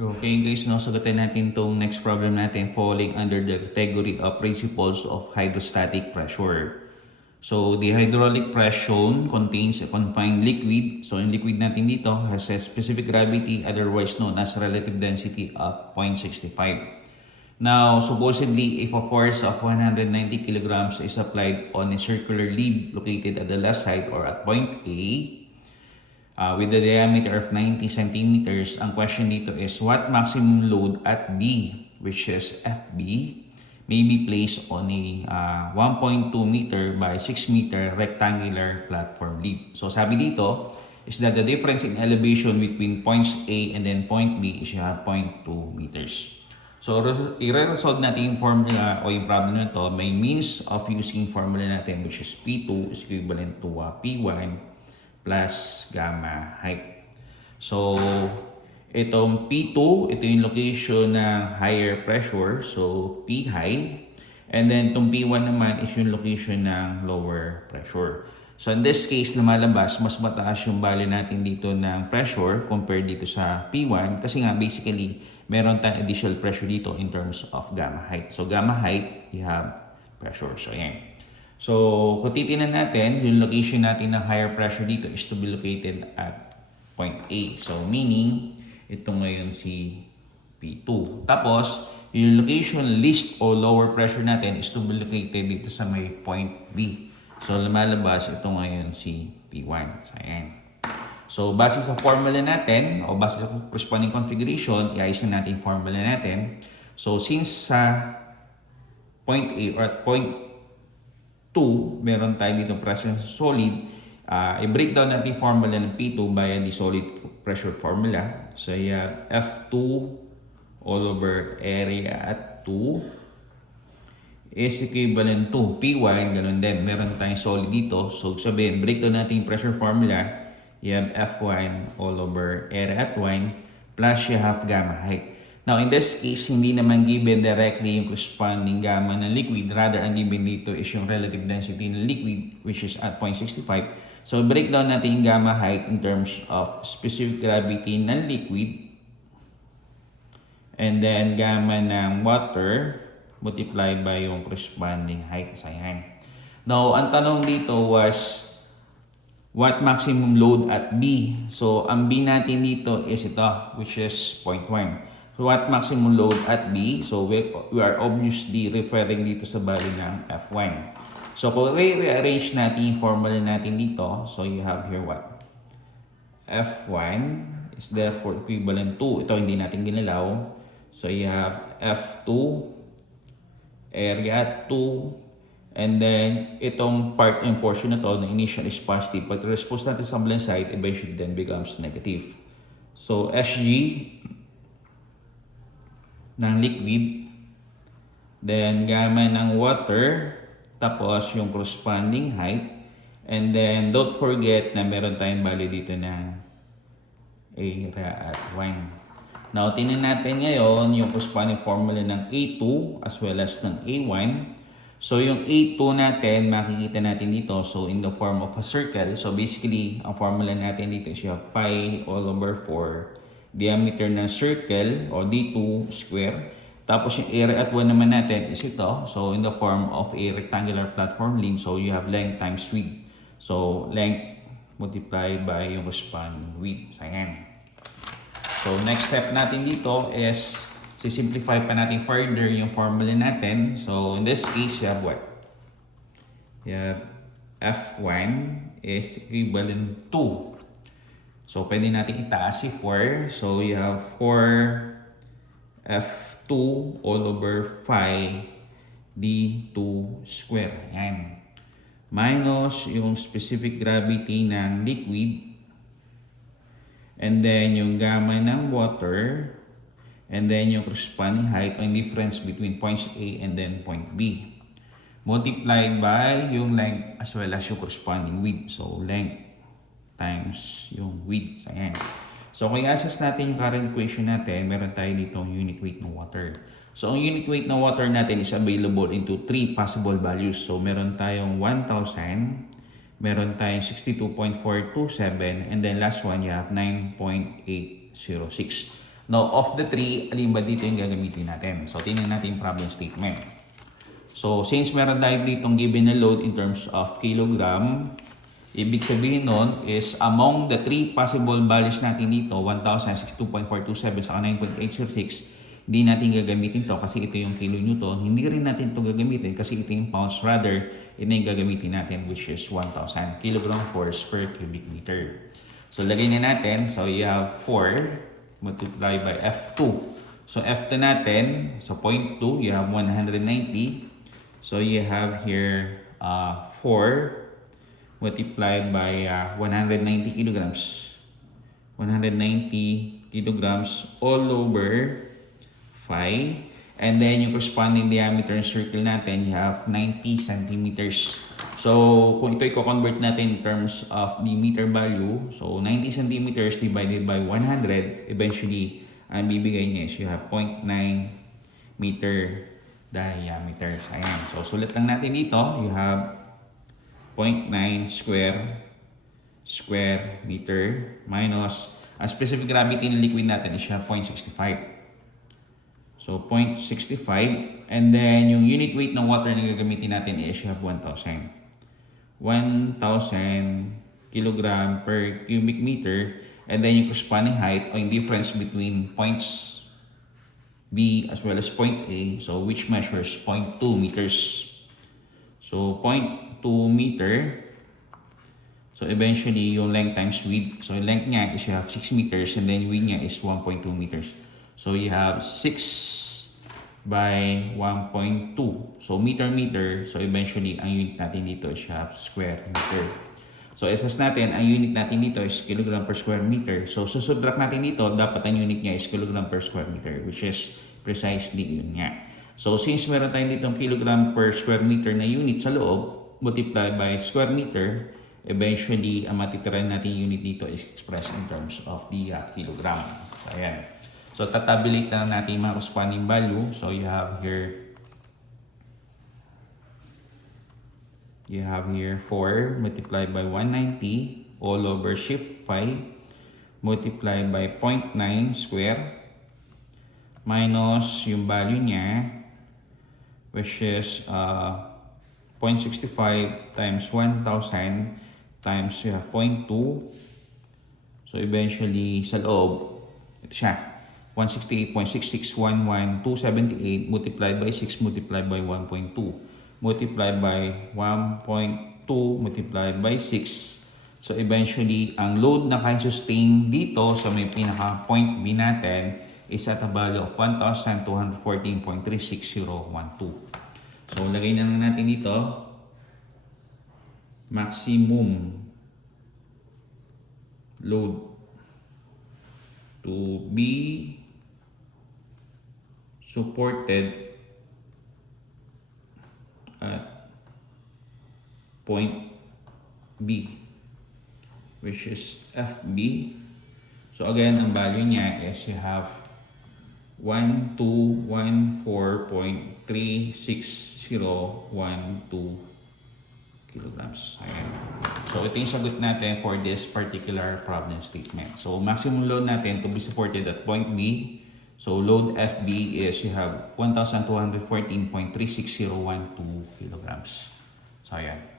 Okay guys, no, sagutin natin tong next problem natin falling under the category of principles of hydrostatic pressure. So the hydraulic press shown contains a confined liquid. So yung liquid natin dito has a specific gravity, otherwise known as relative density of 0.65. Now, supposedly, if a force of 190 kilograms is applied on a circular lead located at the left side or at point A, with the diameter of 90 centimeters, ang question dito is what maximum load at B, which is FB, may be placed on a 1.2 meter by 6 meter rectangular platform lead. So sabi dito is that the difference in elevation between points A and then point B is 0.2 meters. So i-resolve natin yung formula o yung problem na to by means of using formula natin, which is P2 is equivalent to P1 plus gamma height. So, itong P2, ito yung location ng higher pressure. So, P high. And then, itong P1 naman is yung location ng lower pressure. So, in this case, lumalabas, mas mataas yung value natin dito ng pressure compared dito sa P1. Kasi nga, basically, meron tayong additional pressure dito in terms of gamma height. So, gamma height, you have pressure. So, ayan. So, kung titignan natin, yung location natin ng higher pressure dito is to be located at point A. So, meaning, ito ngayon si P2. Tapos, yung location least o lower pressure natin is to be located dito sa may point B. So, lumalabas ito ngayon si P1. So, ayan. So, base sa formula natin, o base sa corresponding configuration, iayos na natin yung formula natin. So, since sa point A or at point 2, meron tayo dito pressure solid, i-breakdown natin yung formula ng P2 via the solid pressure formula. So, you have F2 all over area at 2 is equivalent to P1, ganun din. Meron tayong solid dito. So, sabihin, breakdown natin yung pressure formula. You have F1 all over area at 1 plus you have gamma height. Now, in this case, hindi naman given directly yung corresponding gamma ng liquid. Rather, ang given dito is yung relative density ng liquid, which is at 0.65. So, breakdown natin yung gamma height in terms of specific gravity ng liquid. And then, gamma ng water multiplied by yung corresponding height. Ayan. Now, ang tanong dito was, what maximum load at B? So, ang B natin dito is ito, which is 0.1. So, what maximum load at B? So, we are obviously referring dito sa value ng F1. So, kung rearrange natin yung formula natin dito, so you have here what? F1 is therefore equivalent to, ito hindi natin ginalaw. So, you have F2, area at 2, and then itong part ng portion na to, na initial is positive. But the response natin sa blank side eventually then becomes negative. So, SG ng liquid, then gamma ng water, tapos yung corresponding height, and then don't forget na meron tayong value dito ng area at 1. Now, tingnan natin ngayon yung corresponding formula ng A2 as well as ng A1. So, yung A2 natin, makikita natin dito, so in the form of a circle. So, basically, ang formula natin dito is yung pi all over 4 diameter ng circle o D2 square. Tapos yung area at 1 naman natin is ito. So in the form of a rectangular platform length. So you have length times width. So length multiplied by yung corresponding width. So ayan. So next step natin dito is simplify pa natin further yung formula natin. So in this case, you have what? You have F1 is equivalent to, so, pwede natin itaas si 4. So, you have 4 F2 all over 5 D2 square. Ayan. Minus yung specific gravity ng liquid. And then, yung gamma ng water. And then, yung corresponding height o yung difference between points A and then point B. Multiplied by yung length as well as yung corresponding width. So, length times yung width. Ayan. So, kung i-assess natin yung current equation natin, meron tayo dito unit weight ng water. So, ang unit weight ng water natin is available into 3 possible values. So, meron tayong 1,000, meron tayong 62.427, and then last one, you have 9.806. Now, of the three, alin ba dito yung gagamitin natin? So, tingnan natin yung problem statement. So, since meron tayo ditong given na load in terms of kilogram, ibig sabihin nun is among the three possible values natin dito, 1,062.427 sa 9.806, hindi natin gagamitin to kasi ito yung kilonewton. Hindi rin natin to gagamitin kasi ito yung pounds. Rather, ito yung gagamitin natin which is 1,000 kilogram force per cubic meter. So, lagay na natin. So, you have 4 multiplied by F2. So, F2 natin, so 0.2, you have 190. So, you have here 4 multiplied by 190 kilograms. 190 kilograms all over 5. And then, yung corresponding diameter ng circle natin, you have 90 centimeters. So, kung ito i-convert natin in terms of the meter value, so 90 centimeters divided by 100, eventually, ang bibigay niya is you have 0.9 meter diameter. Ayan. So, sulat lang natin dito, you have 0.9 square meter minus, ang specific gravity ng liquid natin is you have 0.65. So, 0.65. And then, yung unit weight ng water na gagamitin natin is you have 1,000. 1,000 kilogram per cubic meter. And then, yung corresponding height o yung difference between points B as well as point A. So, which measures 0.2 meters. So, 0.2 meter. So, eventually, yung length times width. So, yung length niya is you have 6 meters and then width niya is 1.2 meters. So, you have 6 by 1.2. So, meter. So, eventually, ang unit natin dito is you have square meter. So, SS natin, ang unit natin dito is kilogram per square meter. So, susubtract natin dito, dapat ang unit niya is kilogram per square meter, which is precisely yun nga. So, since meron tayo dito kilogram per square meter na unit sa loob, multiplied by square meter, eventually, ang matitira natin unit dito is expressed in terms of the kilogram. So, ayan. So, tatabulate na natin mga corresponding value. So, you have here 4 multiplied by 190 all over shift 5 multiplied by 0.9 square minus yung value niya which is 0.65 times 1,000 times you have 0.2. So, eventually, sa loob, ito siya. 168.6611278 multiplied by 6 multiplied by 1.2 multiplied by 1.2 multiplied by 6. So eventually, ang load na kaya sustain dito sa may pinaka point B natin is at a value of 1,214.36012. So lagay na lang natin dito maximum load to be supported at point B, which is FB. So again, ang value niya is you have 1,214.36012 kilograms. Ayan. So ito yung sagot natin for this particular problem statement. So maximum load natin to be supported at point B. So load FB is you have 1,214.36012 kilograms. So ayan.